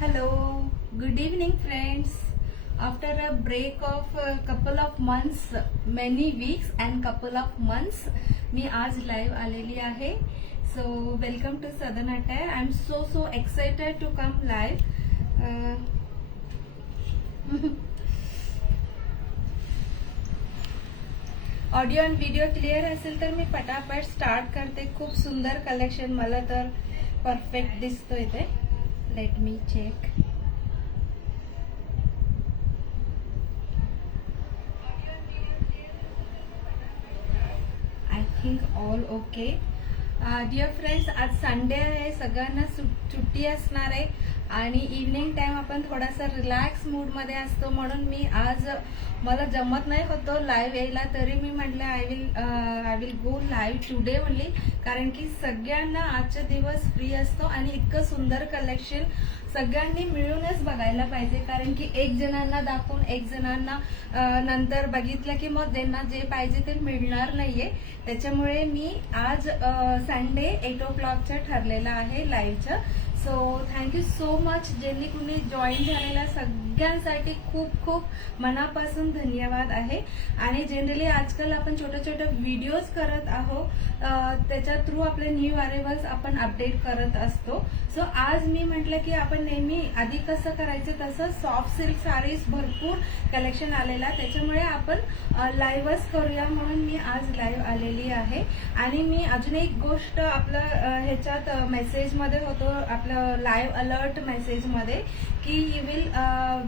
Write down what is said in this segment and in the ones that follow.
Hello, good evening, friends. After a break of a couple of months, many weeks and couple of months, मी आज live आलेली आहे. So welcome to Southern Attire. I'm so excited to come live. Audio आणि video clear असेल तर मी पटापट start करते. खूप सुंदर कलेक्शन मला तर परफेक्ट दिसतोय ते. Let me check. I think all okay. Dear friends, आज संडे आहे, सगळ्यांना सुट्टी असणार आहे आणि इव्हनिंग टाइम आपण थोडासा रिलॅक्स मूड मध्ये असतो, म्हणून मी आज मला जमत नाही होतो लाईव्ह यायला, तरी मी म्हटलं I will go live today only, कारण की सगळ्यांना आजचा दिवस फ्री असतो आणि इतकं सुंदर कलेक्शन सगळ्यांनी मिळूनच बघायला पाहिजे, कारण की एक जणांना दाखवून एक जणांना नंतर बघितलं की मग त्यांना जे पाहिजे ते मिळणार नाहीये. त्याच्यामुळे मी आज संडे 8 o'clockचं ठरलेलं आहे लाईव्हचं. सो थँक्यू सो मच ज्यांनी कुणी जॉईन झालेल्या सगळ्यांसाठी खूप खूप मनापासून धन्यवाद आहे. आणि जनरली आजकाल आपण छोटे छोटे व्हिडिओज करत आहोत, त्याच्या थ्रू आपले न्यू अरायव्हल्स आपण अपडेट करत असतो. सो आज मी म्हटलं की आपण नेहमी आधी कसं करायचं तसं सॉफ्ट सिल्क साडीज भरपूर कलेक्शन आलेला, त्याच्यामुळे आपण लाईव्हच करूया म्हणून मी आज लाईव्ह आलेली आहे. आणि मी अजून एक गोष्ट आपलं ह्याच्यात मेसेजमध्ये होतो, आपलं लाईव्ह अलर्ट मेसेजमध्ये, की you will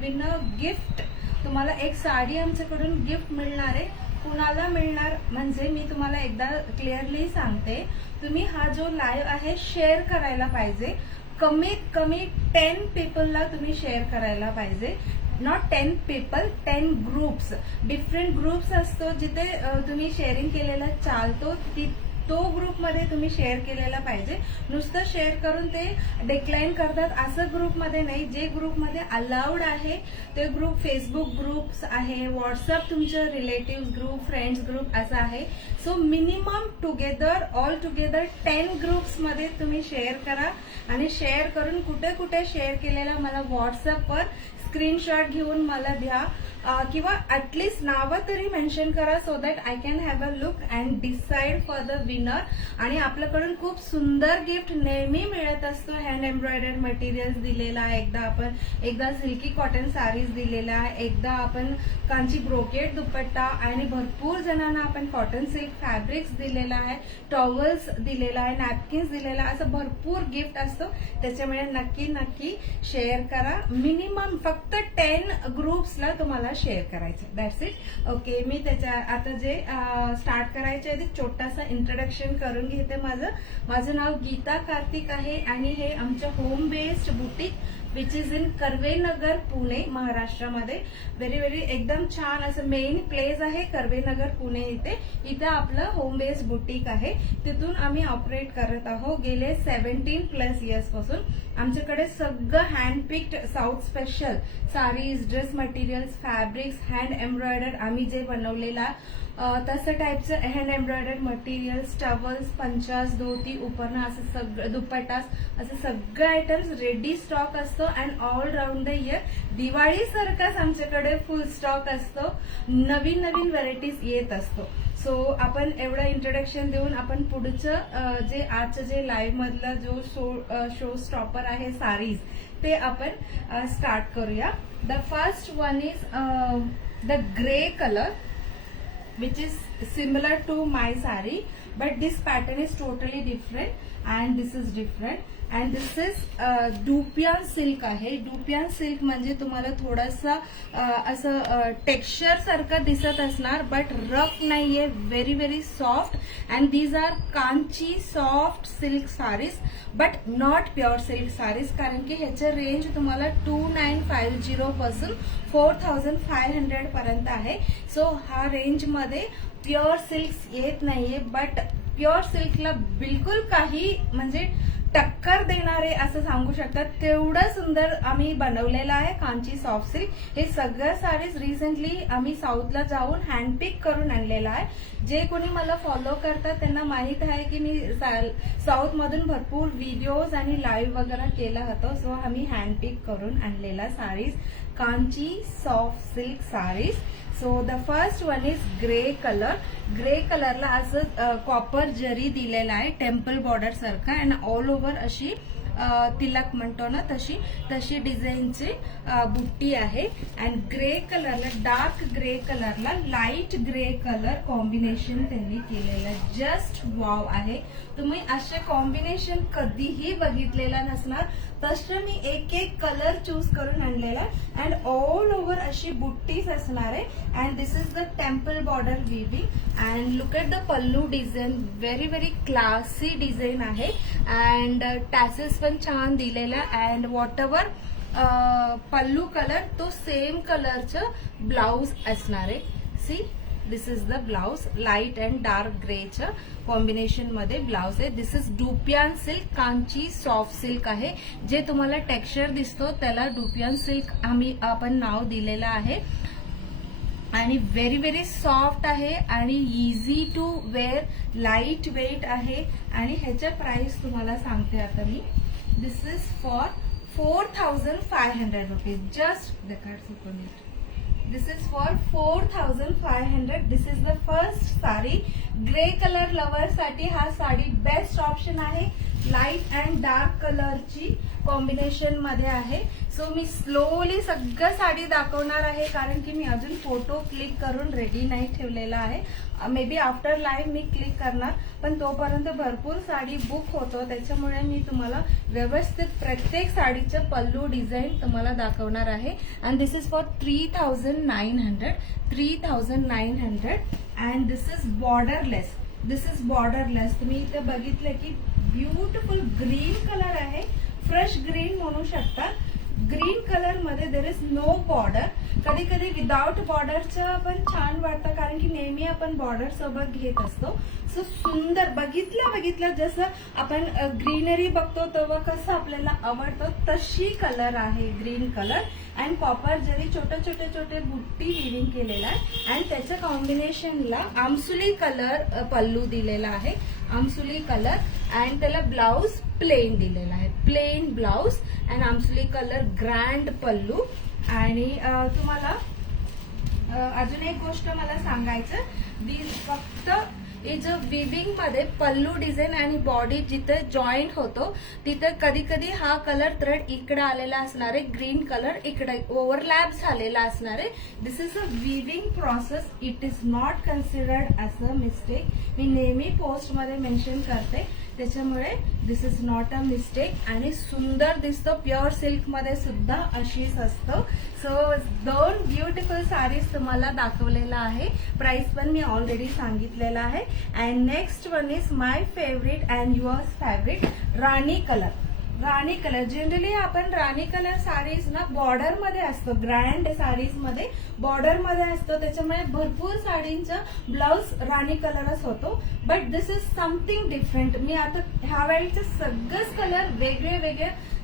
win a gift. तुम्हाला एक साडी आमच्याकडून गिफ्ट मिळणार आहे. कुणाला मिळणार म्हणजे मी तुम्हाला एकदा क्लिअरली सांगते, तुम्ही हा जो लाईव्ह आहे शेअर करायला पाहिजे. कमीत कमी 10 पीपलला तुम्ही शेअर करायला पाहिजे. Not 10 people, 10 groups. Different groups असतो जिथे तुम्ही शेअरिंग केलेला चालतो, तो ग्रुपमध्ये तुम्ही शेअर केलेला पाहिजे. नुसतं शेअर करून ते डिक्लाइन करतात असं ग्रुपमध्ये नाही. जे ग्रुपमध्ये अलाउड आहे ते ग्रुप, फेसबुक ग्रुप्स आहे, व्हॉट्सअप तुमचं रिलेटिव्ह ग्रुप, फ्रेंड्स ग्रुप असं आहे. So minimum together, all together 10 ग्रुप्समध्ये तुम्ही शेअर करा. आणि शेअर करून कुठे कुठे शेअर केलेला मला व्हॉट्सअपवर स्क्रीनशॉट घेऊन मला द्या, किंवा ॲटलिस्ट नावं तरी मेन्शन करा, so that I can have a look and decide for the winner. आणि आपल्याकडून खूप सुंदर गिफ्ट नेहमी मिळत असतो. हँड एम्ब्रॉयडर्ड मटेरियल्स दिलेला आहे, एकदा सिल्की कॉटन साडीज दिलेला आहे, एकदा आपण कांची ब्रोकेट दुपट्टा, आणि भरपूर जणांना आपण कॉटन सिल्क फॅब्रिक्स दिलेला आहे, टॉवल्स दिलेला आहे, नॅपकिन्स दिलेला आहे, असं भरपूर गिफ्ट असतो. त्याच्यामुळे नक्की शेअर करा. मिनिमम फक्त 10 ग्रुप्सला तुम्हाला शेअर करायचं. That's it. ओके, मी त्याच्या आता जे स्टार्ट करायच्या आधी छोटासा इंट्रोडक्शन करून घेते. माझं नाव गीता कार्तिक आहे आणि हे आमचं home based boutique which is in Karvenagar, Pune, महाराष्ट्रामध्ये. व्हेरी एकदम छान असं मेन प्लेस आहे कर्वेनगर, पुणे. इथे आपलं होम बेस्ड बुटीक आहे. तिथून आम्ही ऑपरेट करत आहोत गेले 17+ इयर्स पासून. आमच्याकडे सगळं handpicked south special sarees, dress materials, fabrics, hand embroidered आम्ही जे बनवलेला तसं टाईपचं हँड एम्ब्रॉयडर्ड मटेरियल्स, टॉवल्स, पंचास, धोती, उपरणं, असं सगळं दुपट्टास, असं सगळं आयटम्स रेडी स्टॉक असतो. And all round the year दिवाळीसारखाच आमच्याकडे फुल स्टॉक असतो. नवीन व्हरायटीज येत असतो. सो आपण एवढं इंट्रोडक्शन देऊन आपण पुढचं जे आजचं जे लाईव्ह मधला जो शो स्टॉपर आहे साडीज, ते आपण स्टार्ट करूया. The first one is the grey colour, which is similar to my saree, but this pattern is totally different and this is different. and this is dupion silk आहे. Dupion silk म्हणजे तुम्हाला थोडासा असं texture सारखं दिसत असणार, but rough नाहीये, very soft. And these are Kanchi soft silk saris, but not pure silk saris, कारण की ह्याचं रेंज तुम्हाला 2950 पासून 4500 पर्यंत आहे. सो हा रेंज मध्ये प्युअर सिल्क येत नाहीये, बट प्युअर सिल्कला बिलकुल काही म्हणजे टक्कर देणारे असं सांगू शकतात, तेवढं सुंदर आम्ही बनवलेलं आहे कांची सॉफ्ट सिल्क. हे सगळं साडीज रिसेंटली आम्ही साऊथला जाऊन हँडपिक करून आणलेलं आहे. जे कोणी मला फॉलो करतात त्यांना माहित आहे की मी साऊथ मधून भरपूर व्हिडिओज आणि लाईव्ह वगैरे केला होता. सो आम्ही हँडपिक करून आणलेला saris, Kanchi soft silk saris. So the first one is grey colour. Grey कलरला असं कॉपर जरी दिलेला आहे टेम्पल बॉर्डर सारखा, अँड ऑल ओव्हर अशी तिलक म्हणतो ना तशी डिझाईनची बुट्टी आहे. अँड ग्रे कलरला, डार्क ग्रे कलरला लाईट ग्रे कलर कॉम्बिनेशन त्यांनी केलेलं जस्ट वाव आहे. तुम्ही असे कॉम्बिनेशन कधीही बघितलेला नसणार. तसं मी एक एक कलर चूज करून आणलेला अँड ऑल ओव्हर अशी बुट्टीज असणार आहे. And this is the temple border weaving and look at the pallu design, very very classy design आहे. अँड टॅसेस पण छान दिलेला and whatever pallu colour तो सेम कलरचं ब्लाउज असणार आहे. See, this is the blouse, light and dark ग्रेच्या combination मध्ये ब्लाउज आहे. This is dupion silk, Kanchi soft silk आहे. जे तुम्हाला टेक्स्चर दिसतो त्याला डुपियान सिल्क आपण नाव दिलेलं आहे. आणि व्हेरी व्हेरी सॉफ्ट आहे आणि easy to wear, light weight आहे. आणि ह्याच्या प्राइस तुम्हाला सांगते आता मी. This is for 4500 rupees. Just the cards open it. This is for 4500. This is the first sari. Grey colour lover साठी हा साडी बेस्ट ऑप्शन आहे. लाईट अँड डार्क कलरची कॉम्बिनेशन मध्ये आहे. सो मी स्लोली सगळं साडी दाखवणार आहे कारण की मी अजून फोटो क्लिक करून रेडी नाही ठेवलेला आहे. May be after live me click करणार, पण तोपर्यंत भरपूर साडी बुक होतो, त्याच्यामुळे मी तुम्हाला व्यवस्थित प्रत्येक साडीचं पल्लू डिझाईन तुम्हाला दाखवणार आहे. And this is for 3900. 3900 and this is borderless. This is borderless. तुम्ही इथे बघितलं की ब्युटिफुल ग्रीन कलर आहे, फ्रेश ग्रीन म्हणू शकता. ग्रीन कलर मध्ये देर इज नो बॉर्डर. कधी कधी विदाउट बॉर्डरचं पण छान वाटतं कारण की नेहमी आपण बॉर्डर सोबत घेत असतो. सो सुंदर, बघितलं जसं आपण ग्रीनरी बघतो तेव्हा कसं आपल्याला आवडतं तशी कलर आहे ग्रीन कलर. अँड कॉपर जरी छोटे बुट्टी विविंग केलेला आहे. अँड त्याच्या कॉम्बिनेशनला आमसुली कलर पल्लू दिलेला आहे, आमसुली कलर. अँड त्याला ब्लाउज प्लेन दिलेला आहे, प्लेन ब्लाउज अँड आमसुली कलर ग्रँड पल्लू. आणि तुम्हाला अजून एक गोष्ट मला सांगायचं, फक्त हे जो विविंग मध्ये पल्लू डिझाईन आणि बॉडी जिथे जॉईंट होतो तिथे कधी कधी हा कलर थ्रेड इकडे आलेला असणार आहे, ग्रीन कलर इकडे ओव्हरलॅप झालेला असणार आहे. This is a weaving process. It is not considered as a mistake. मी नेहमी पोस्ट मध्ये मेन्शन करते, त्याच्यामुळे this is not a mistake. आणि सुंदर दिसतो. प्युअर सिल्क मध्ये सुद्धा अशीच असतं. सो 2 ब्युटिफुल साडीज तुम्हाला दाखवलेला आहे. प्राइस पण मी ऑलरेडी सांगितलेला आहे. And next one is my favourite and yours favourite, Rani colour. Rani colour generally आपण राणी कलर साडीज ना बॉर्डर मध्ये असतो, ग्रँड साडीज मध्ये बॉर्डर मध्ये असतो, त्याच्यामुळे भरपूर साडींचा ब्लाउज राणी कलरच होतो. But this is something different. मी आता ह्या वेळीचे सगळेच कलर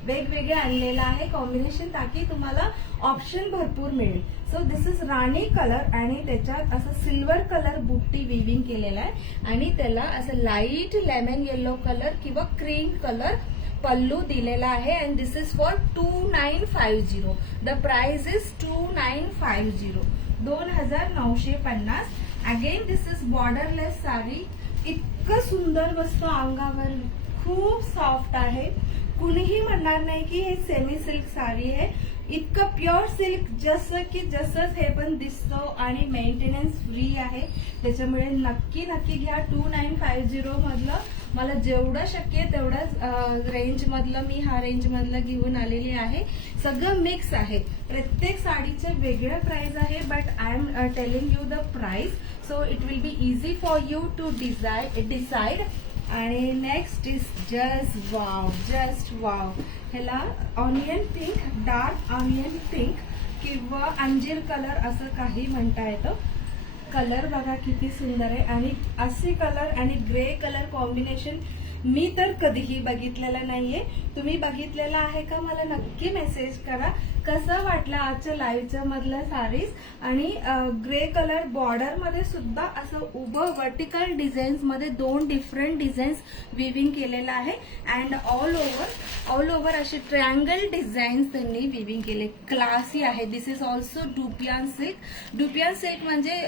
वेगवेगळे आणलेला आहे कॉम्बिनेशन, ताकी तुम्हाला ऑप्शन भरपूर मिळेल. सो दिस इज राणी कलर आणि त्याच्यात असं सिल्वर कलर बुट्टी विविंग केलेला आहे आणि त्याला असं लाईट लेमन येलो कलर किंवा क्रीम कलर पल्लू दिलेला आहे. And this is for 2950. The price is 2950, 2950. Again this is borderless sari. इतकं सुंदर बसतं अंगावर, खूप सॉफ्ट आहे. कुणीही म्हणणार नाही की हे सेमी सिल्क साडी आहे. इतकं प्युअर सिल्क जसं हे पण दिसतो आणि मेंटेनन्स फ्री आहे. त्याच्यामुळे नक्की घ्या. 2950 मधलं मला जेवढं शक्य आहे तेवढंच रेंज मधलं मी हा रेंज मधलं घेऊन आलेली आहे. सगळं मिक्स आहे. प्रत्येक साडीचे वेगळं प्राइस आहे, but I am telling you the price, so it will be easy for you to decide. आणि नेक्स्ट इज जस्ट वाव. ह्याला onion pink, dark onion pink किंवा अंजीर कलर असं काही म्हणता येतं. कलर बघा किती सुंदर आहे आणि असे कलर आणि ग्रे कलर कॉम्बिनेशन मी तर कधीही बघितलेलं नाहीये. तुम्ही बघितलेलं आहे का? मला नक्की मेसेज करा. कसं वाटलं आजच्या लाईव्हच्या मधलं साडीज. आणि ग्रे कलर बॉर्डर मध्ये सुद्धा असं उभं वर्टिकल डिझाईन्स मध्ये 2 डिफरंट डिझाईन्स विविंग केलेलं आहे. अँड ऑल ओव्हर अशी ट्रायंगल डिझाईन्स त्यांनी विविंग केले. क्लासी आहे. This is also dupion silk. Dupion silk म्हणजे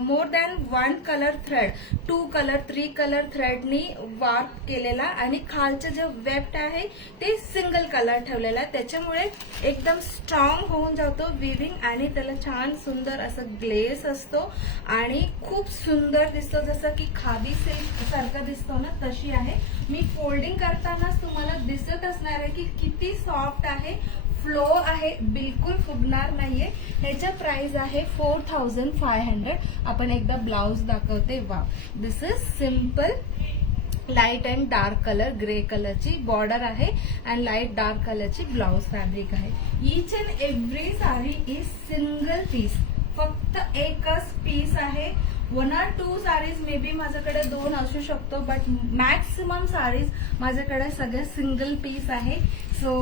more than 1 colour thread, 2 colour 3 colour थ्रेडनी वार्प केलेला आणि खालचं जे वेफ्ट आहे ते सिंगल कलर ठेवलेला आहे. त्याच्यामुळे एकदम स्ट्रॉंग होऊन जातो विविंग आणि त्याला छान सुंदर असं ग्लेस असतो आणि खूप सुंदर दिसतो. जसं की खादी सिल्क सारखं दिसतो ना, तशी आहे. मी फोल्डिंग करतानाच तुम्हाला दिसत असणार आहे की किती सॉफ्ट आहे. फ्लो आहे, बिलकुल फुगणार नाहीये. ह्याचा प्राइस आहे 4500. आपण एकदा ब्लाउज दाखवते. वा, this is simple light and dark colour, grey कलरची बॉर्डर आहे अँड लाईट डार्क कलरची ब्लाउज फॅब्रिक आहे. Each and every sari is single piece. फक्त एकच पीस आहे. 1 or 2 साडीज मे बी माझ्याकडे 2 असू शकतो, बट मॅक्सिमम साडीज माझ्याकडे सगळे सिंगल पीस आहे. सो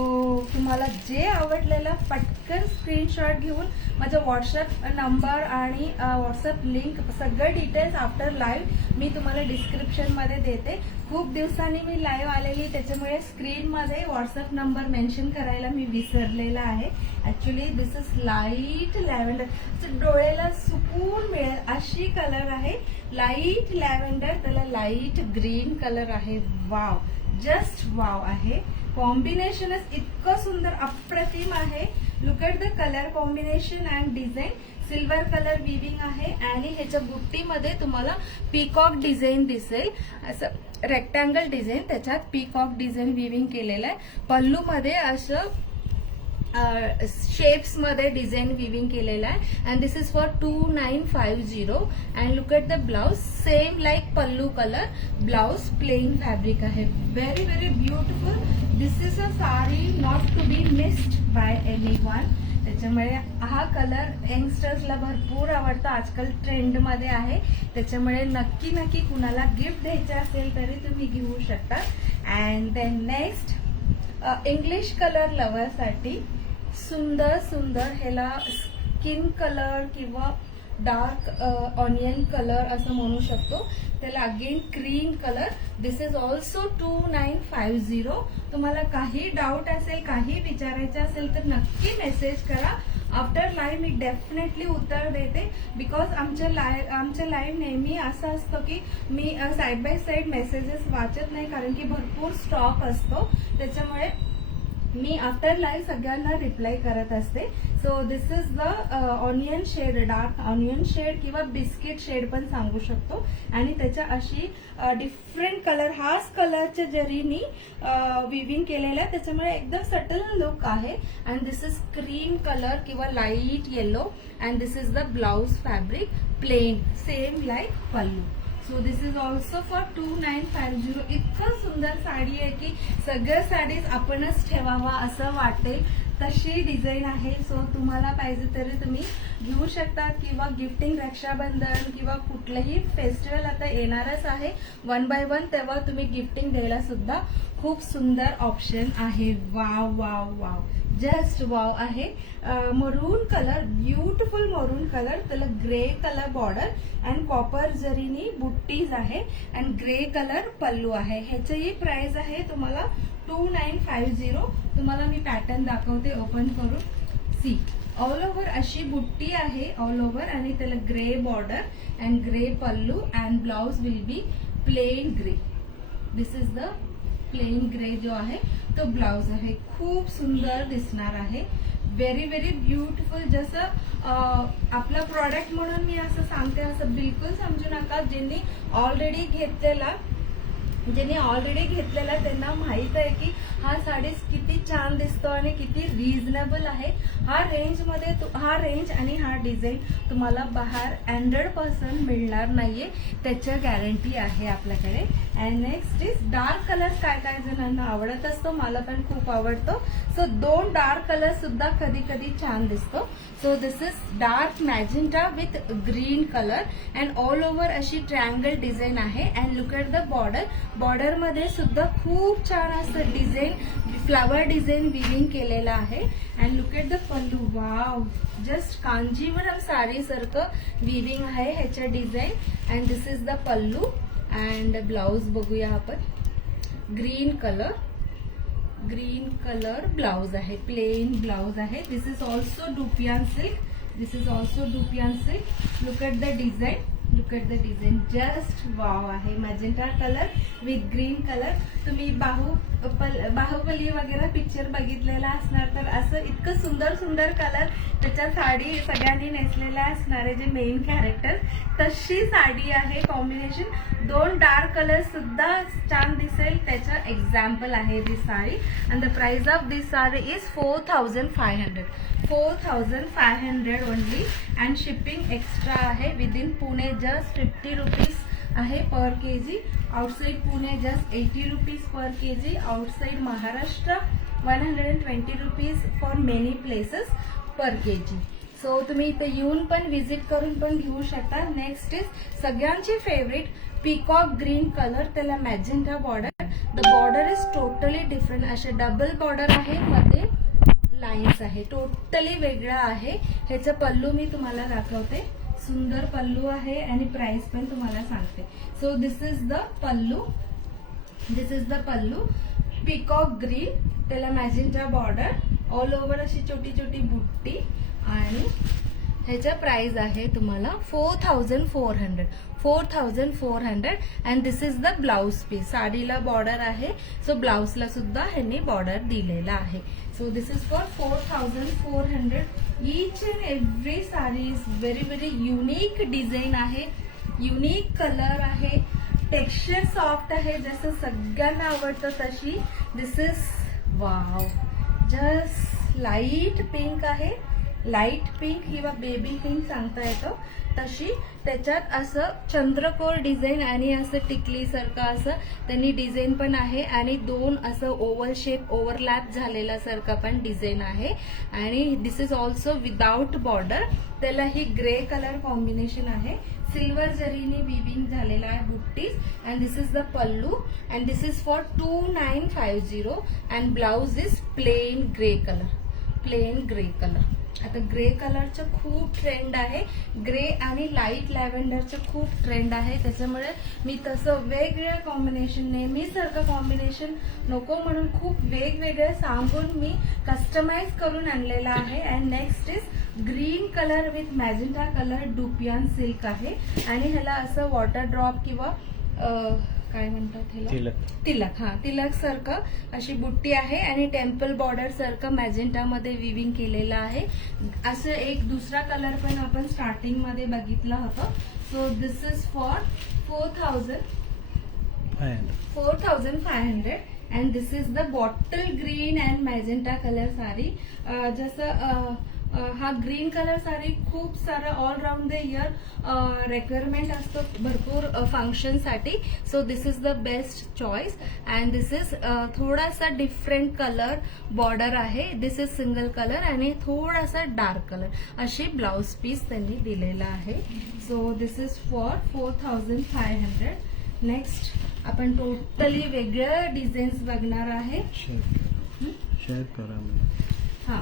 तुम्हाला जे आवडलेलं पटकन स्क्रीनशॉट घेऊन माझा व्हॉट्सअप नंबर आणि व्हॉट्सअप लिंक सगळं डिटेल्स आफ्टर लाईव्ह मी तुम्हाला डिस्क्रिप्शन मध्ये देते. खूप दिवसांनी मी लाईव्ह आलेली, त्याच्यामुळे स्क्रीन मध्ये व्हॉट्सअप नंबर मेन्शन करायला मी विसरलेला आहे. Actually this is light lavender. डोळ्याला सुकून मिळेल अशी कलर आहे. लाईट लॅव्हेंडर, त्याला लाईट ग्रीन कलर आहे. वाव, जस्ट वाव आहे. कॉम्बिनेशनच इतकं सुंदर अप्रतिम आहे. Look at the colour combination and design. Silver colour viewing आहे आणि ह्याच्या बुट्टीमध्ये तुम्हाला पीकॉक डिझाईन दिसेल. असं रेक्टँगल डिझाईन, त्याच्यात पीकॉक डिझाईन विविंग केलेलं आहे. पल्लू मध्ये असं शेप्स मध्ये डिझाईन विविंग केलेला आहे. And this is for 2950. And look at the blouse, same like pallu colour. Blouse plain fabric आहे. Very very beautiful. This is a sari not to be missed by anyone. त्याच्यामुळे हा कलर यंगस्टर्सला भरपूर आवडतो. आजकाल trend मध्ये आहे, त्याच्यामुळे नक्की नक्की कुणाला गिफ्ट द्यायचे असेल तरी तुम्ही घेऊ शकता. And then next English colour लव्हरसाठी सुंदर सुंदर ह्याला स्किन कलर किंवा डार्क ऑनियन कलर असं म्हणू शकतो. त्याला again cream colour. This is also 2950. तुम्हाला काही डाऊट असेल, काही विचारायचं असेल तर नक्की मेसेज करा. आफ्टर लाईव्ह मी डेफिनेटली उत्तर देते. बिकॉज आमच्या लाईव्ह नेहमी असं असतं की मी साईड बाय साईड मेसेजेस वाचत नाही, कारण की भरपूर स्टॉक असतो. त्याच्यामुळे मी आफ्टर लाईव्ह सगळ्यांना रिप्लाय करत असते. So this is the onion shade, dark onion shade किंवा बिस्किट शेड पण सांगू शकतो. आणि त्याच्या अशी डिफरंट कलर, हाच कलरच्या जरीनी विविंग केलेला आहे, त्याच्यामुळे एकदम सटल लुक आहे. And this is cream colour किंवा light yellow. And this is the blouse fabric plain, same like pallu. So this is also for 2950. इतकं सुंदर साडी आहे की सगळ्या साडीज आपणच ठेवावा असं वाटेल तशी डिझाईन आहे. सो तुम्हाला पाहिजे तरी तुम्ही घेऊ शकता किंवा गिफ्टिंग, रक्षाबंधन किंवा कुठलंही फेस्टिवल आता येणारच आहे 1 by 1, तेव्हा तुम्ही गिफ्टिंग द्यायला सुद्धा खूप सुंदर ऑप्शन आहे. Wow wow wow, just wow आहे. Maroon colour, beautiful maroon colour. त्याला grey colour border and copper जरीनी बुट्टीज आहे अँड ग्रे कलर पल्लू आहे. ह्याचीही प्राइस आहे तुम्हाला 2950. तुम्हाला मी पॅटर्न दाखवते ओपन करून. सी, ऑल ओव्हर अशी बुट्टी आहे ऑल ओव्हर आणि त्याला grey border and grey pallu and blouse will be plain grey. This is the plain grey जो आहे तो ब्लाउज आहे. खूप सुंदर दिसणार आहे. Very very beautiful. जसं आपलं प्रॉडक्ट म्हणून मी असं सांगते असं बिलकुल समजू नका. ज्यांनी ऑलरेडी घेतलेला ज्यांनी ऑलरेडी घेतलेला त्यांना माहित आहे की हा साडी किती छान दिसतो आणि किती रिझनेबल आहे. हा रेंज आणि हा डिझाईन तुम्हाला बाहेर 100% मिळणार नाहीये, त्याची गॅरंटी आहे आपल्याकडे. And next is dark colour. काय काय जणांना आवडत असतो, मला पण खूप आवडतो. सो 2 डार्क कलर सुद्धा कधी कधी छान दिसतो. So this is dark magenta with green colour and all over अशी ट्रायंगल डिझाईन आहे. And look at the border मध्ये सुद्धा खूप छान असं डिझाईन, फ्लावर डिझाईन विविंग केलेलं आहे. And look at the pallu. Wow, just Kanjivaram sari सारखं विविंग आहे ह्याच्या design. And this is the pallu. And blouse बघूया आपण. ग्रीन कलर ब्लाउज आहे, प्लेन ब्लाउज आहे. This is also dupion silk. Look at the design. Just wow आहे. Magenta colour with green colour. तुम्ही बाहुबली वगैरे पिक्चर बघितलेला असणार, तर असं इतकं सुंदर कलर त्याच्या साडी सगळ्यांनी नेसलेल्या असणारे जे मेन कॅरेक्टर, तशी साडी आहे. कॉम्बिनेशन 2 डार्क कलर सुद्धा छान दिसेल त्याचं एक्झाम्पल आहे this sari. And the price of this sari is 4500 only. And shipping extra आहे. विदिन पुणे जस्ट 50 रुपीज आहे per KG. Outside Pune just 80 rupees per KG. Outside Maharashtra 120 rupees for many places per KG. So तुम्ही इथे येऊन पण विजिट करून पण घेऊ शकता. नेक्स्ट इज सगळ्यांची फेवरेट पीकॉक ग्रीन कलर, त्याला magenta border. The border is totally different. असे डबल बॉर्डर आहे, मध्ये लाईन्स आहे, टोटली वेगळा आहे. ह्याचं पल्लू मी तुम्हाला दाखवते. सुंदर पल्लू आहे आणि प्राइस पण तुम्हाला सांगते. So this is the pallu. Peacock green, त्याला मॅजेंटा बॉर्डर, ऑल ओव्हर अशी छोटी छोटी बुट्टी. आणि ह्याचा प्राइस आहे तुम्हाला 4400. And this is the blouse piece. साडीला बॉर्डर आहे, सो ब्लाउजला सुद्धा ह्यांनी बॉर्डर दिलेला आहे. So this is for 4400. Each and every sari is very unique design आहे, युनिक कलर आहे, टेक्स्चर सॉफ्ट आहे, जसं सगळ्यांना आवडतं तशी. This is wow, just light pink आहे. लाईट पिंक किंवा बेबी पिंक सांगता येतं तशी. त्याच्यात असं चंद्रकोर डिझाईन आणि असं टिकली सारखं असं त्यांनी डिझाईन पण आहे. आणि 2 असं ओव्हल शेप ओव्हरलॅप झालेला सारखा पण डिझाईन आहे. आणि this is also without border. त्याला ही ग्रे कलर कॉम्बिनेशन आहे. सिल्वर जरीने विविंग झालेला आहे बुट्टीज. And this is the pallu. And this is for 2950. And blouse is plain grey colour. आता ग्रे कलरचं खूप ट्रेंड आहे. ग्रे आणि लाईट लॅव्हेंडरचं खूप ट्रेंड आहे. त्याच्यामुळे मी तसं वेगवेगळ्या कॉम्बिनेशन, नेहमीसारखं कॉम्बिनेशन नको म्हणून खूप वेगवेगळे सांगून मी कस्टमाइज करून आणलेला आहे. And next is green colour with magenta colour dupion silk आहे. आणि ह्याला असं वॉटर ड्रॉप किंवा काय म्हणतात ह्याला, तिलक सारखं अशी बुट्टी आहे. आणि टेम्पल बॉर्डर सारखं मॅजेंटा मध्ये विविंग केलेलं आहे. असं एक दुसरा कलर पण आपण स्टार्टिंग मध्ये बघितला होता. So this is for 4500. And this is the bottle green and magenta colour sari. जसं हा ग्रीन कलर साडी खूप सारं ऑलराऊंड द इयर रिक्वायरमेंट असतो भरपूर फंक्शनसाठी. So this is the best choice. And this is थोडासा डिफरंट कलर बॉर्डर आहे. This is single colour आणि थोडासा डार्क कलर अशी ब्लाउज पीस त्यांनी दिलेला आहे. So this is for 4500. Next आपण टोटली वेगळं डिझाईन्स बघणार आहे. शेअर करा. हा,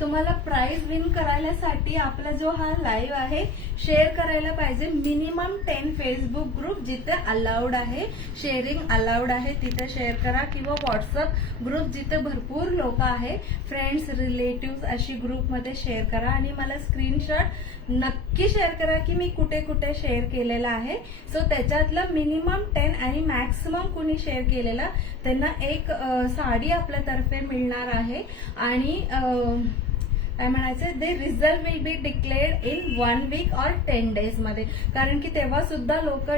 तुम्हाला प्राइज विन करायसाठी आपला जो हा लाईव्ह आहे शेअर करायला पाहिजे. मिनिमम 10 फेसबुक ग्रुप जिथे अलाउड आहे, शेअरिंग अलाउड आहे, तिथे शेअर करा. किंवा व्हॉट्सअप ग्रुप जिथे भरपूर लोक आहे, फ्रेंड्स रिलेटिव्ह अशी ग्रुपमध्ये शेअर करा. आणि मला स्क्रीनशॉट नक्की शेअर करा की मी कुठे कुठे शेअर केलेला आहे. सो त्याच्यातलं मिनिमम 10 आणि मॅक्सिमम कुणी शेअर केलेला त्यांना एक साडी आपल्यातर्फे मिळणार आहे. आणि काय म्हणायचं, they result will be declared in 1 week और 10 डेज मध्ये. कारण की तेव्हा सुद्धा लोक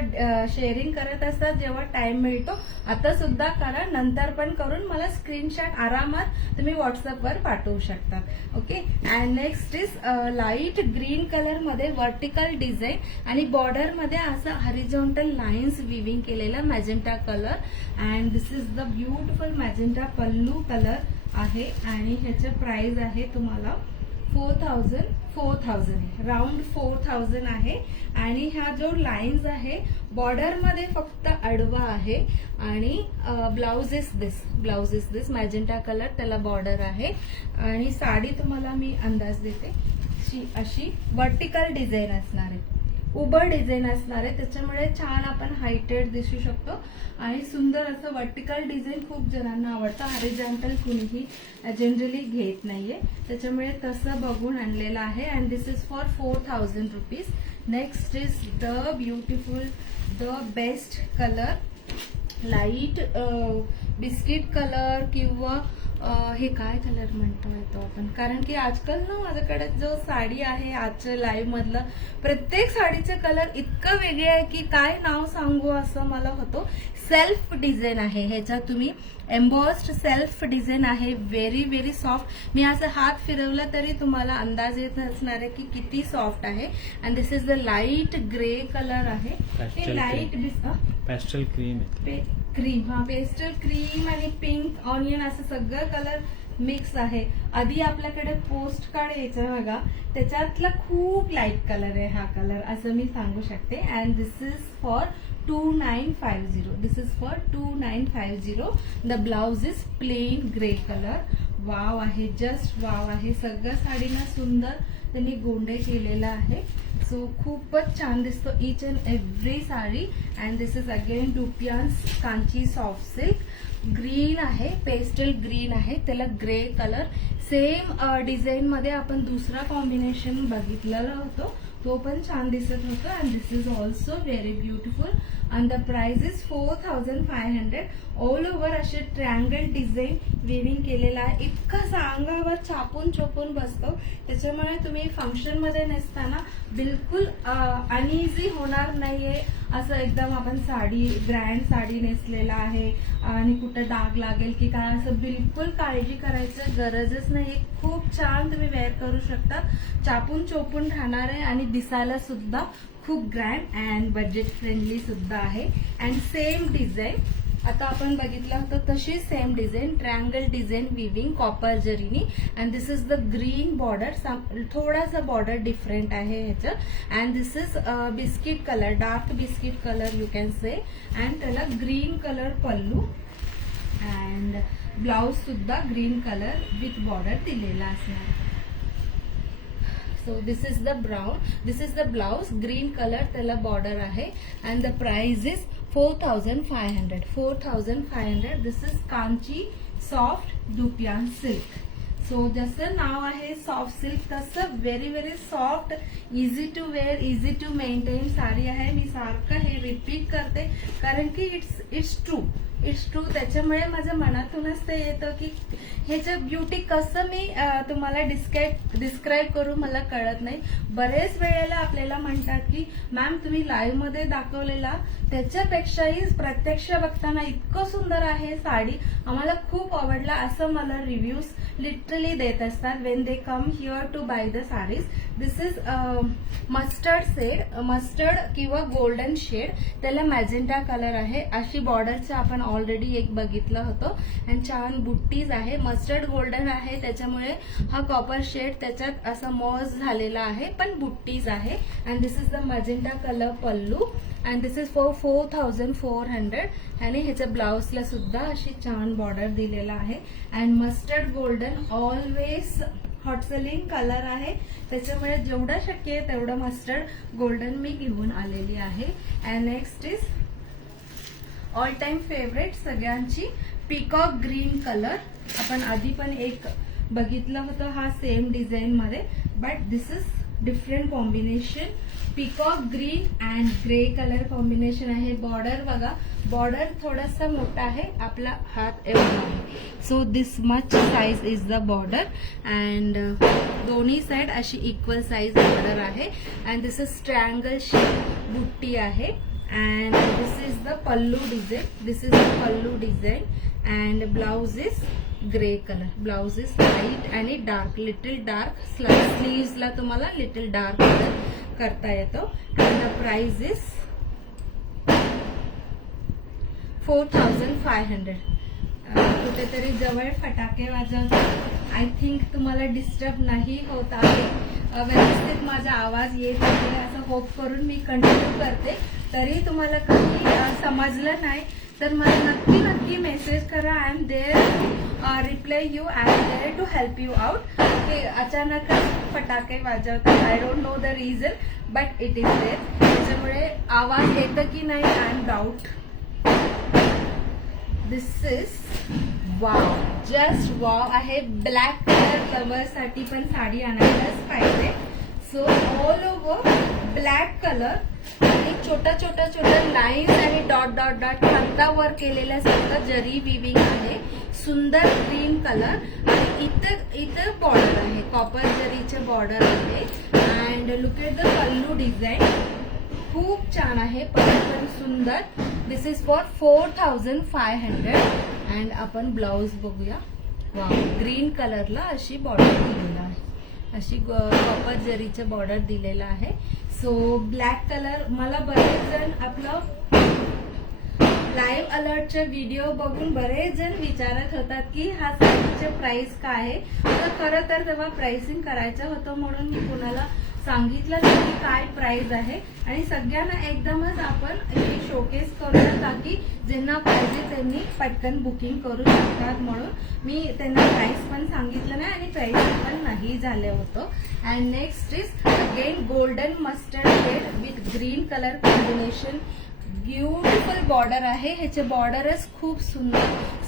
शेअरिंग करत असतात जेव्हा टाइम मिळतो. आता सुद्धा करा, नंतर पण करून मला स्क्रीनशॉट आरामात तुम्ही व्हॉट्सअपवर पाठवू शकता. Okay. And next is light green colour मध्ये वर्टिकल डिझाईन आणि बॉर्डर मध्ये असं हॉरिझॉन्टल लाईन्स विविंग केलेला magenta colour. And this is the beautiful magenta pallu colour आहे आणि ह्याचे प्राइस आहे तुम्हाला 4,000 राऊंड 4,000 आहे. आणि हा जो लाईन्स आहे बॉर्डर मध्ये फक्त आडवा आहे आणि blouse is this magenta colour, त्याला बॉर्डर आहे. आणि साडी तुम्हाला मी अंदाज देते, अशी वर्टिकल डिझाईन असणार आहे, उभं डिझाईन असणार आहे, त्याच्यामुळे छान आपण हायटेड दिसू शकतो. आणि सुंदर असं वर्टिकल डिझाईन खूप जणांना आवडतं, हॉरिझॉन्टल कुणीही जनरली घेत नाहीये, त्याच्यामुळे तसं बघून आणलेलं आहे. And this is for 4,000 rupees. Next is the beautiful, the best colour, light biscuit colour किंवा हे काय कलर म्हणतो येतो आपण, कारण की आजकाल ना माझ्याकडे जो साडी आहे आजच्या लाईव्ह मधलं प्रत्येक साडीचे कलर इतकं वेगळे आहे की काय नाव सांगू असं मला होतो. सेल्फ डिझाईन आहे ह्याच्यात, तुम्ही एम्बॉस्ड सेल्फ डिझाईन आहे, व्हेरी व्हेरी सॉफ्ट. मी असं हात फिरवला तरी तुम्हाला अंदाज येत असणार आहे की किती सॉफ्ट आहे. And this is the light grey colour आहे, हे लाईट पेस्टल क्रीम क्रीम, हा पेस्टल क्रीम आणि पिंक ऑनियन असं सगळं कलर मिक्स आहे. आधी आपल्याकडे पोस्ट कार्ड यायचं बघा, त्याच्यातला खूप लाईट कलर आहे हा कलर, असं मी सांगू शकते. And this is for 2,950. This is for 2,950. The blouse is plain grey colour. Wow आहे, जस्ट वाव आहे. सगळं साडीना सुंदर त्यांनी गोंडे केलेला आहे. सो खूपच छान दिसतो each and every sari. And this is again dupions Kanchi soft silk. Green आहे, पेस्टल ग्रीन आहे, त्याला ग्रे कलर. सेम डिझाईन मध्ये आपण दुसरा कॉम्बिनेशन बघितलेला होतो, तो पण छान दिसत होता. And this is also very beautiful. And the price is 4,500. All over असे ट्रँगल डिझाईन वेविंग केलेला आहे. इतकं अंगावर छापून छोपून बसतो, त्याच्यामुळे तुम्ही फंक्शन मध्ये नसताना बिलकुल अनइझी होणार नाहीये. असं एकदम आपण साडी ब्रँड साडी नेसलेला आहे आणि कुठं डाग लागेल की काय असं बिलकुल काळजी करायची गरजच नाही. खूप छान तुम्ही वेअर करू शकता, चापून चोपून राहणार आहे आणि दिसायला सुद्धा खूप ग्रँड अँड बजेट फ्रेंडली सुद्धा आहे. अँड सेम डिझाईन आता आपण बघितलं होतं तशी same design, triangle design weaving copper जरीनी. And this is the green border, थोडासा बॉर्डर डिफरंट आहे ह्याचं. And this is biscuit colour, dark biscuit colour you can say. And त्याला green colour pallu and blouse सुद्धा ग्रीन कलर विथ बॉर्डर दिलेला असणार. So this is the brown, this is the blouse, green colour त्याला border आहे. And the price is 4,500. 4,500. This is Kanchi soft dupion silk. So जसं नाव आहे soft silk तसं very very soft, easy to wear, easy to maintain sari आहे. मी सारखं हे रिपीट करते कारण की इट्स ट्रू. त्याच्यामुळे माझ्या मनातूनच ते येतं की ह्याचं ब्युटी कसं मी तुम्हाला डिस्क्राईब करू मला कळत नाही. बरेच वेळेला आपल्याला म्हणतात की मॅम तुम्ही लाईव्ह मध्ये दाखवलेला त्याच्यापेक्षाही प्रत्यक्ष बघताना इतकं सुंदर आहे साडी, आम्हाला खूप आवडला असं मला रिव्ह्यूज लिटरली देत असतात when they come here to buy the saris. This is mustard किंवा गोल्डन शेड, त्याला मॅजेंटा कलर आहे. अशी बॉर्डरचं आपण ऑलरेडी एक बघितलं होतं. अँड छान बुट्टीज आहे, मस्टर्ड गोल्डन आहे त्याच्यामुळे हा कॉपर शेड त्याच्यात असा मर्ज झालेला आहे, पण बुट्टीज आहे. And this is the magenta colour pallu. And this is for 4,400. आणि ह्याच्या ब्लाउजला सुद्धा अशी छान बॉर्डर दिलेला आहे. And mustard golden always hot selling colour आहे, त्याच्यामुळे जेवढं शक्य आहे तेवढं मस्टर्ड गोल्डन मी घेऊन आलेली आहे. And next is all time favourite सगळ्यांची पिकॉक ग्रीन कलर. आपण आधी पण एक बघितलं होतं हा सेम डिझाईन मध्ये, but this is different combination. Peacock green and grey colour combination आहे. बॉर्डर बघा, बॉर्डर थोडासा मोठा आहे, आपला हात एवढा आहे. So this much size is the border and दोन्ही साइड अशी इक्वल साइज बॉर्डर आहे. And this is triangle shape बुट्टी आहे. And this is the pallu design. This is the pallu design and blouse is grey colour. Blouse is light आणि dark, little dark. स्लीव्सला तुम्हाला little dark colour करता येतो. And the price is 4500. कुठेतरी जवळ फटाके वाजवतात. आय थिंक तुम्हाला डिस्टर्ब नाही होत आहे, व्यवस्थित माझा आवाज येत आहे असं होप करून मी कंटिन्यू करते. तरी तुम्हाला काही समजलं नाही तर मला नक्की नक्की मेसेज करा. I am there reply you. I am there to help you out. की अचानक फटाके वाजवतात, I don't know the reason but it is there. त्याच्यामुळे आवाज येतं की नाही I am doubt. This is wow, just wow आहे. ब्लॅक कलर लवर्ससाठी पण साडी आणायलाच पाहिजे. So all over black colour आणि छोटा छोटा छोटा लाईन्स आणि डॉट डॉट डॉट हातावर केलेल्या सगळं जरी विविंग आहे. सुंदर ग्रीन कलर आणि इतर बॉर्डर आहे, कॉपर जरीचे बॉर्डर आहे. And look at the pallu design, खूप छान आहे, पण सुंदर. दिस इज फॉर 4500. अँड आपण ब्लाउज बघूया. वा, ग्रीन कलरला अशी बॉर्डर दिलेला आहे, अशी कॉपर जरीचे बॉर्डर दिलेला आहे. सो ब्लॅक कलर, मला बरेच जण आपलं लाईव्ह अलर्टचे व्हिडिओ बघून बरेच जण विचारत होतात की हा साडीचे प्राइस काय आहे. तर खरं तर तेव्हा प्राइसिंग करायचं होतं म्हणून मी कुणाला सांगितलं की काय प्राइस आहे. आणि सगळ्यांना एकदमच आपण हे शोकेस करूया ताकी ज्यांना पाहिजे त्यांनी पटकन बुकिंग करू शकतात. म्हणून मी त्यांना प्राइस पण सांगितलं नाही आणि प्राइस पण नाही झालं होतं. And next is again golden mustard shade with green colour combination. Beautiful border आहे. ह्याचे बॉर्डरच खूप सुंदर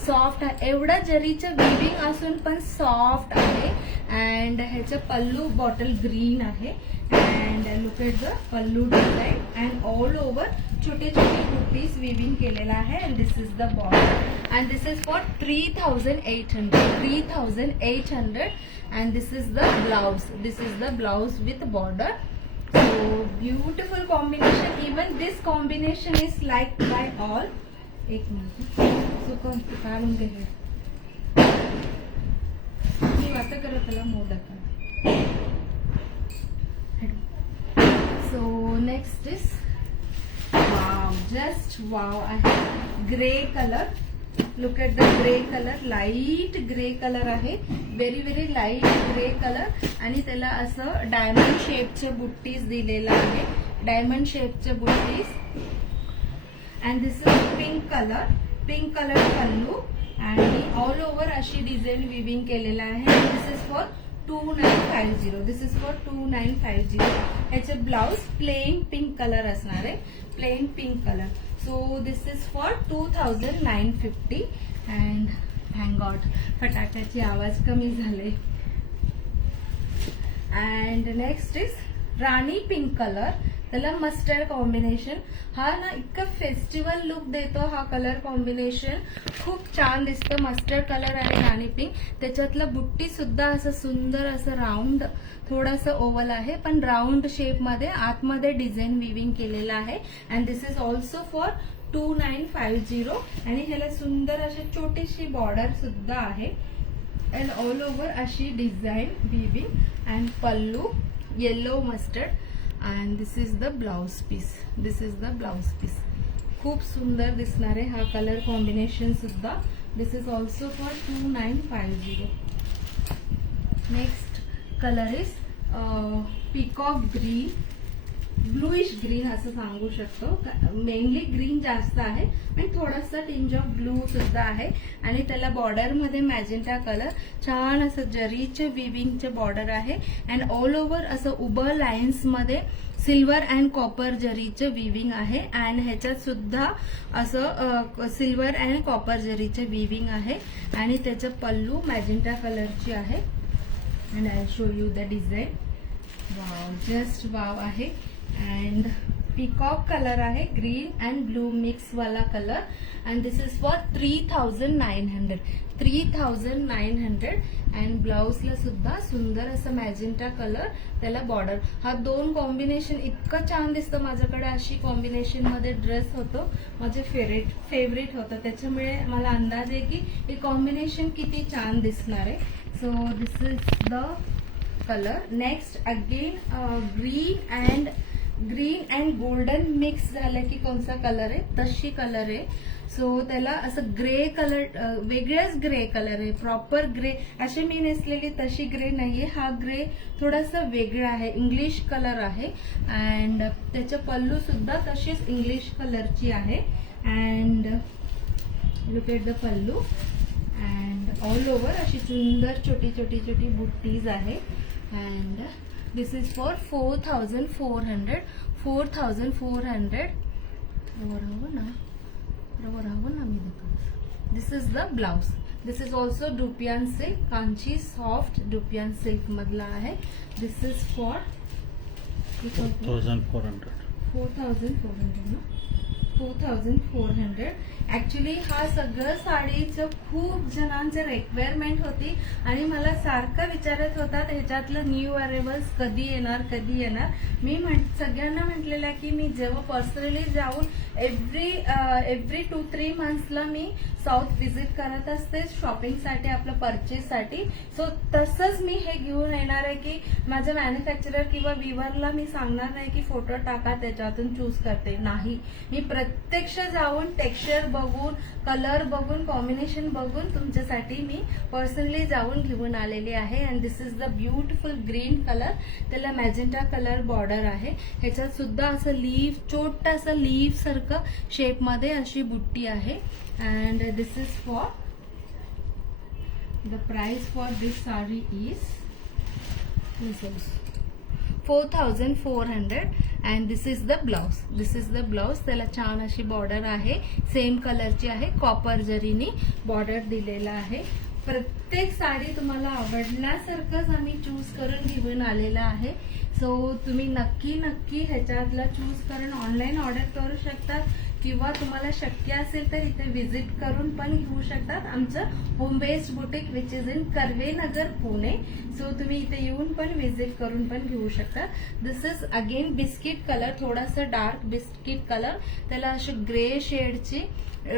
सॉफ्ट आहे. एवढा जरीचं विविंग असून पण सॉफ्ट आहे. अँड ह्याचं पल्लू बॉटल ग्रीन आहे. And look at the pallu design and all over छोटे छोटे बुटीज विविंग केलेला आहे. And this is the border and this is for 3800. And this is the blouse. This is the blouse with border. So beautiful combination. Even this combination is liked by all. एक minute, सुकून काढून घे. मी वाटतं करत त्याला modak. So next is wow, just wow आहे. Grey colour. Look at the grey colour. Light grey colour आहे, very very light grey colour. आणि त्याला असं डायमंड शेपचे बुट्टीज दिलेला आहे, डायमंड शेपचे बुट्टीज. And this is pink colour, pink colour pallu आणि ऑल ओव्हर अशी डिझाईन विविंग केलेला आहे. This is for 2950. This is for 2950. ह्याचे ब्लाउज प्लेन पिंक कलर असणार आहे, plain pink colour. So this is for 2950. and thank God फटाक्याची आवाज कमी झाले. and next is राणी पिंक कलर. त्याला मस्टर्ड कॉम्बिनेशन. हा ना इतका फेस्टिवल लुक देतो हा कलर कॉम्बिनेशन. खूप छान दिसतं. मस्टर्ड कलर आणि राणी पिंक. त्याच्यातलं बुट्टी सुद्धा असं सुंदर असं राऊंड, थोडंसं ओव्हल आहे पण राऊंड शेप मध्ये आतमध्ये डिझाईन विविंग केलेलं आहे. And this is also for 2950. आणि ह्याला सुंदर अशी छोटीशी बॉर्डर सुद्धा आहे. अँड ऑल ओव्हर अशी design weaving. And pallu yellow mustard. And this is the blouse piece. This is the blouse piece. खूप सुंदर दिसणार आहे हा कलर कॉम्बिनेशन सुद्धा. This is also for 2950. Next colour is peacock green, bluish green असं सांगू शकतो. मेनली ग्रीन जास्त आहे पण थोडासा टिंज ऑफ ब्लू सुद्धा आहे. आणि त्याला बॉर्डर मध्ये मॅजेंटा कलर, छान असं जरीचे विविंगचे बॉर्डर आहे. अँड ऑल ओव्हर असं उभं लाईन्स मध्ये सिल्वर अँड कॉपर जरीचे विविंग आहे. अँड ह्याच्यात सुद्धा असं सिल्वर अँड कॉपर जरीचे विविंग आहे. आणि त्याचं पल्लू मॅजेंटा कलरची आहे. And I show you the design. Wow, just wow आहे. अँड पीकॉक कलर आहे, ग्रीन अँड ब्लू मिक्स वाला colour. And this is for 3900. 3900. And ब्लाउजला सुद्धा सुंदर असं मॅजेंटा कलर, त्याला बॉर्डर. हा 2 कॉम्बिनेशन इतकं छान दिसतं. माझ्याकडे अशी कॉम्बिनेशन मध्ये ड्रेस होतो, माझे फेवरेट होतं, त्याच्यामुळे मला अंदाज आहे की हे कॉम्बिनेशन किती छान दिसणार आहे. So this is the colour. Next again green and golden mix झालं की कोणता कलर आहे, तशी कलर आहे. सो त्याला असं ग्रे कलर, वेगळाच ग्रे कलर आहे, प्रॉपर ग्रे. असे मी नेसलेली तशी ग्रे नाहीये, हा ग्रे थोडासा वेगळा आहे, इंग्लिश कलर आहे. अँड त्याचं पल्लू सुद्धा तशीच इंग्लिश कलरची आहे. And look at the pallu. And all over अशी सुंदर छोटी छोटी छोटी बुट्टीज आहे. And this is for 4400. 4400. राहू ना मी देतो. This is the blouse. This is also dupion silk, Kanchi soft dupion silk मधला आहे. This is for 4,400. 4400 ना, 4400. ऍक्च्युली हा सगळं साडीचं खूप जणांचे रिक्वायरमेंट होती आणि मला सारखं विचारत होतात ह्याच्यातलं न्यू अरेबल्स कधी येणार. मी सगळ्यांना म्हटलेलं की मी जेव्हा पर्सनली जाऊन एव्हरी 2-3 मंथ्सला मी साऊथ व्हिजिट करत असते शॉपिंगसाठी, आपलं परचेससाठी. सो तसंच मी हे घेऊन येणार आहे की माझ्या मॅन्युफॅक्चरर किंवा विवरला मी सांगणार नाही की फोटो टाका त्याच्यातून चूज करते, नाही. मी प्रत्यक्ष जाऊन टेक्स्चर बघून, कलर बघून, कॉम्बिनेशन बघून तुमच्यासाठी मी पर्सनली जाऊन घेऊन आलेली आहे. And this is the beautiful green colour, त्याला मॅजेंटा कलर बॉर्डर आहे. ह्याच्यात सुद्धा असं लीफ, छोटासा लीफ सारखं शेप मध्ये अशी बुट्टी आहे. And this is for the price for this sari is 4400. And this is the blouse. त्याला छान अशी बॉर्डर आहे, सेम कलरची आहे, कॉपर जरीनी बॉर्डर दिलेला आहे. प्रत्येक साडी तुम्हाला आवडण्यासारखंच आम्ही चूज करून घेऊन आलेला आहे. सो तुम्ही नक्की ह्याच्यातला चूज करून ऑनलाईन ऑर्डर करू शकता किंवा तुम्हाला शक्य असेल तर इथे व्हिजिट करून पण घेऊ शकतात. आमचं home based boutique which is in Karve Nagar, Pune. So तुम्ही इथे येऊन पण व्हिजिट करून पण घेऊ शकता. This is again biscuit colour, थोडासा डार्क बिस्किट कलर, त्याला अशी ग्रे शेडची,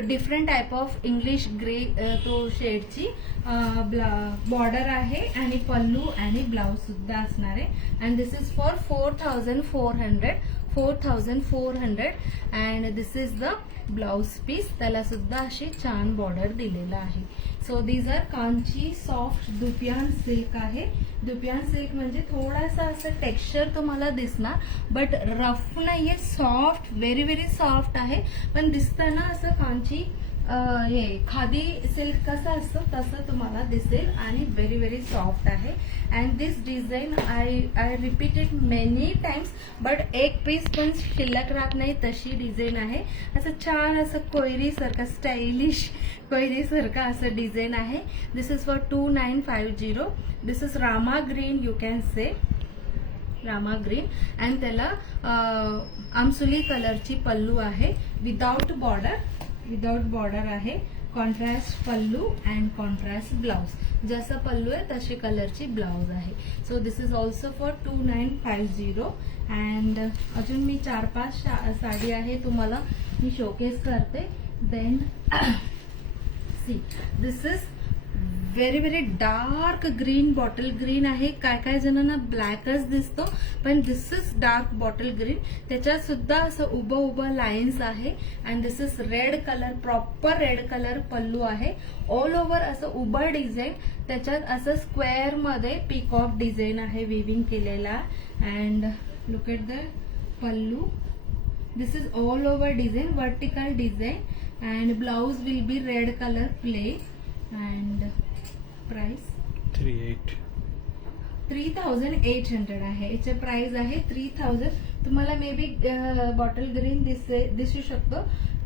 different type of English grey तो शेडची बॉर्डर आहे. आणि पल्लू आणि ब्लाउज सुद्धा असणार आहे. And this is for 4400. 4400. And this is the blouse piece, त्याला सुद्धा अशी छान बॉर्डर दिलेला आहे. So these are Kanchi soft dupion silk आहे. दुपियान सिल्क म्हणजे थोडासा असं टेक्स्चर तुम्हाला दिसणार, बट रफ नाहीये, सॉफ्ट, व्हेरी व्हेरी सॉफ्ट आहे. पण दिसताना असं कांची हे खादी सिल्क कसं असतं तसं तुम्हाला दिसेल आणि व्हेरी व्हेरी सॉफ्ट आहे. And this design I repeated many times, but एक पीस पण शिल्लक राहत नाही तशी डिझाईन आहे. असं छान असं कोयरीसारखं, स्टायलिश कोयरीसारखं असं डिझाईन आहे. This is for 2950. This is Rama green, you can say Rama green. And त्याला आमसुली कलरची पल्लू आहे, विदाउट बॉर्डर आहे. Contrast pallu and contrast blouse, जसं पल्लू आहे तशी कलरची ब्लाउज आहे. So this is also for 2950. And अजून मी 4-5 साडी आहे तुम्हाला मी शोकेस करते. Then see, this is very very dark green, bottle green आहे. काय जणांना ब्लॅकच दिसतो, पण दिस इज डार्क बॉटल ग्रीन. त्याच्यात सुद्धा असं उभं लाईन्स आहे. And this is red colour, proper red colour pallu आहे. ऑल ओव्हर असं उभं डिझाईन, त्याच्यात असं स्क्वेअर मध्ये पीकॉक डिझाईन आहे विविंग केलेला. And look at the pallu. This is all over design, vertical design. And blouse will be red colour plain. And price 3800 आहे. याचे प्राइस आहे 3000. तुम्हाला मे बी बॉटल ग्रीन दिसू शकतो.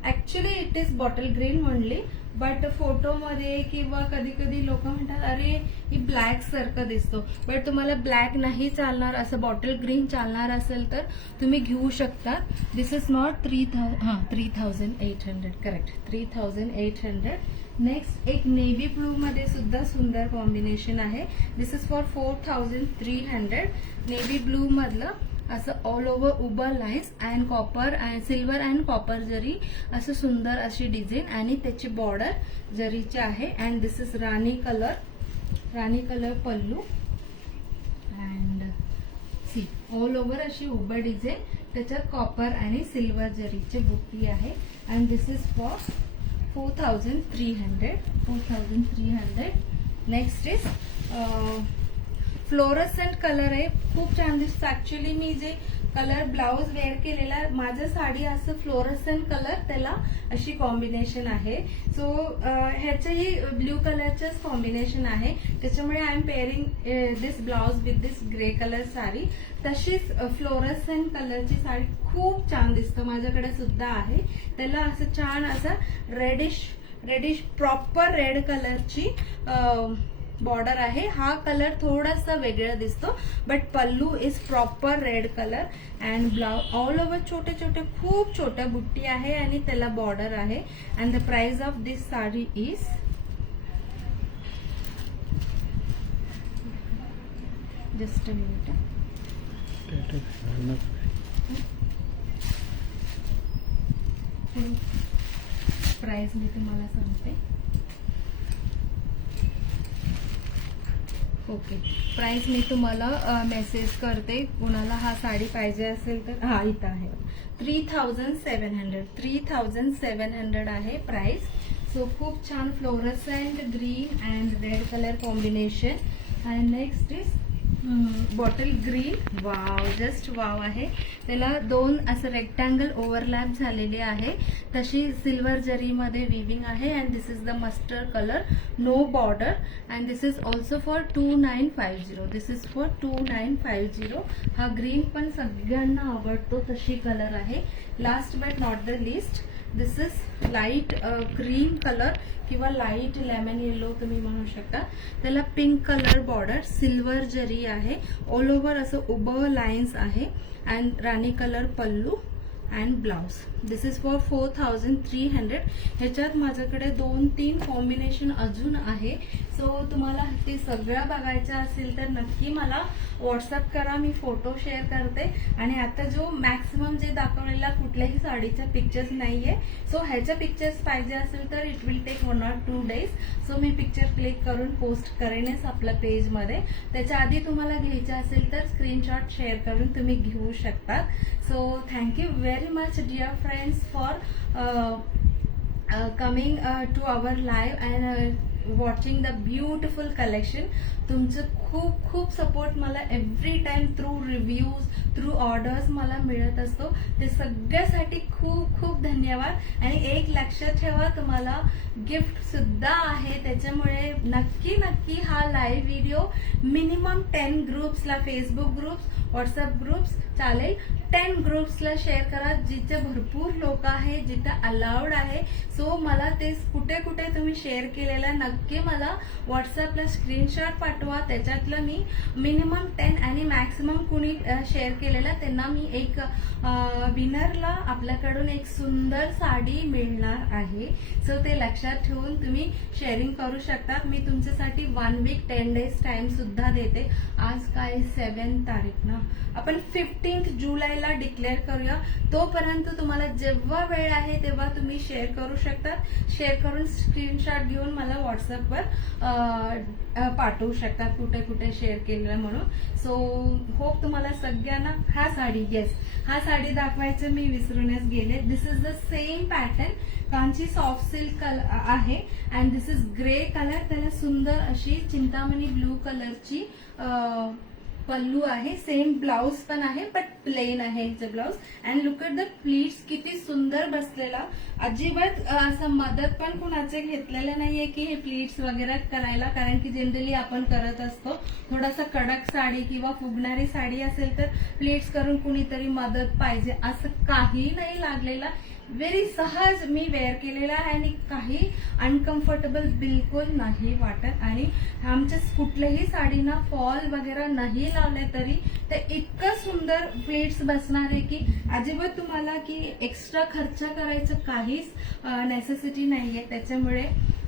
Actually it is bottle green only, but फोटोमध्ये किंवा कधी कधी लोक म्हणतात अरे ही ब्लॅक सारखं दिसतो, बट तुम्हाला ब्लॅक नाही चालणार, असं बॉटल ग्रीन चालणार असेल तर तुम्ही घेऊ शकता. This is not 3800 correct, 3800. Next एक नेव्ही ब्लू मध्ये सुद्धा सुंदर कॉम्बिनेशन आहे. This is for 4300. Navy blue मधलं असं ऑल ओव्हर उभं lines and copper and silver and copper जरी असं सुंदर अशी डिझाईन आणि त्याची बॉर्डर जरीची आहे. अँड दिस इज राणी colour pallu and see all over अशी उभं डिझाईन, त्याच्यात कॉपर आणि सिल्वर जरीचे बुट्टी आहे. And this is for 4300. Next is fluorescent colour आहे, खूप छान दिसतो. ऍक्च्युली मी जे कलर ब्लाउज वेअर केलेला माझं साडी असं फ्लोरसेंट कलर त्याला अशी कॉम्बिनेशन आहे. सो ह्याचंही ब्ल्यू कलरचंच कॉम्बिनेशन आहे, त्याच्यामुळे I am pairing this blouse with this grey colour साडी. तशीच फ्लोरसेंट कलरची साडी खूप छान दिसतं, माझ्याकडे सुद्धा आहे. त्याला असं छान असं रेडिश प्रॉपर रेड कलरची बॉर्डर आहे. हा कलर थोडासा वेगळा दिसतो, but pallu is proper red colour and blouse all over छोटे छोटे खूप छोट्या बुट्टी आहे आणि त्याला बॉर्डर आहे. And the price of this sari is just a minute. Price मी तुम्हाला सांगते. ओके, प्राइस मी तुम्हाला मेसेज करते. कुणाला हा साडी पाहिजे असेल तर हा इथं आहे 3700 आहे प्राइस. सो खूप छान fluorescent green and red colour combination. And next is bottle green. Wow, just wow आहे. त्याला दोन असं रेक्टँगल ओव्हरलॅप झालेले आहे, तशी सिल्वर जरीमध्ये विविंग आहे. And this is the mustard colour, no border. And this is also for 2950. हा ग्रीन पण सगळ्यांना आवडतो तशी कलर आहे. Last but not the least, this is light cream colour किंवा लाईट लेमन येलो तुम्ही म्हणू शकता. त्याला पिंक कलर बॉर्डर, सिल्वर जरी आहे, ऑल ओव्हर असं उभं लाईन्स आहे. And Rani colour pallu and blouse. This is for 4300. ह्याच्यात माझ्याकडे 2-3 कॉम्बिनेशन अजून आहे. सो तुम्हाला ते सगळं बघायचं असेल तर नक्की मला व्हॉट्सअप करा, मी फोटो शेअर करते. आणि आता जो मॅक्सिमम जे दाखवलेला कुठल्याही साडीच्या पिक्चर्स नाहीये, सो ह्याच्या पिक्चर्स पाहिजे असेल तर it will take 1 or 2 days. So मी पिक्चर क्लिक करून पोस्ट करेनच आपल्या पेजमध्ये. त्याच्या आधी तुम्हाला घ्यायचं असेल तर स्क्रीनशॉट शेअर करून तुम्ही घेऊ शकता. So thank you very much dear friends for coming to our live and watching the beautiful collection. तुमचं खूप खूप सपोर्ट मला every time through reviews, through orders मला मिळत असतो. ते सगळ्यासाठी खूप खूप धन्यवाद. आणि एक लक्षात ठेवा, तुम्हाला गिफ्ट सुद्धा आहे, त्याच्यामुळे नक्की नक्की हा लाईव्ह व्हिडिओ मिनिमम 10 ग्रुप्सला, फेसबुक ग्रुप्स, व्हॉट्सअप ग्रुप्स चालेल, 10 ग्रुप्सला शेअर करा, जिथे भरपूर लोक आहेत, जिथे अलाउड आहे. सो मला ते कुठे कुठे तुम्ही शेअर केलेला नक्की मला व्हॉट्सअपला स्क्रीनशॉट पाठवा. त्याच्यातलं मी मिनिमम 10 आणि मॅक्सिमम कुणी शेअर केलेला त्यांना मी एक विनरला आपल्याकडून एक सुंदर साडी मिळणार आहे. सो ते लक्षात ठेवून तुम्ही शेअरिंग करू शकता. मी तुमच्यासाठी 1 week 10 days टाइम सुद्धा देते. आज काय 7 तारीख ना, आपण 15 जुलैला डिक्लेअर करूया. तोपर्यंत तुम्हाला जेव्हा वेळ आहे तेव्हा तुम्ही शेअर करू शकता. शेअर करून स्क्रीनशॉट घेऊन मला व्हॉट्सअपवर पाठवू शकता कुठे कुठे शेअर केलेलं म्हणून. सो होप तुम्हाला सगळ्यांना हा साडी, येस हा साडी दाखवायचं मी विसरूनच गेले. This is the same pattern, Kanchi soft silk आहे. And this is grey colour, त्याला सुंदर अशी चिंतामणी ब्लू कलरची पल्लू आहे. सेम ब्लाउज पण आहे, बट प्लेन आहे हिचं blouse. And look at the pleats, किती सुंदर बसलेला. अजिबात असं मदत पण कुणाचे घेतलेलं नाहीये की हे प्लीट्स वगैरे करायला, कारण की जनरली आपण करत असतो. थोडासा कडक साडी किंवा फुगणारी साडी असेल तर प्लीट्स करून कुणीतरी मदत पाहिजे, असं काही नाही लागलेला. व्हेरी सहज मी वेअर केलेला आहे आणि काही अनकम्फर्टेबल बिलकुल नाही वाटत. आणि आमच्या कुठल्याही साडीना फॉल वगैरे नाही लावले तरी ते इतकं सुंदर प्लेट्स बसणार आहे की अजिबात तुम्हाला की एक्स्ट्रा खर्च करायचं काहीच नेसेसिटी नाहीये. त्याच्यामुळे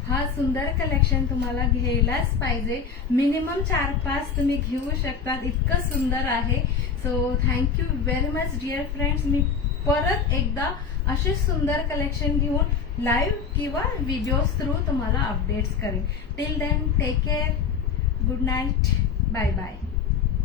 हा सुंदर कलेक्शन तुम्हाला घ्यायलाच पाहिजे. मिनिमम 4-5 तुम्ही घेऊ शकतात, इतकं सुंदर आहे. So thank you very much dear friends. मी परत एकदा असे सुंदर कलेक्शन घेऊन लाईव्ह किंवा व्हिडिओज थ्रू तुम्हाला अपडेट्स करेन. Till then take care, good night, bye bye.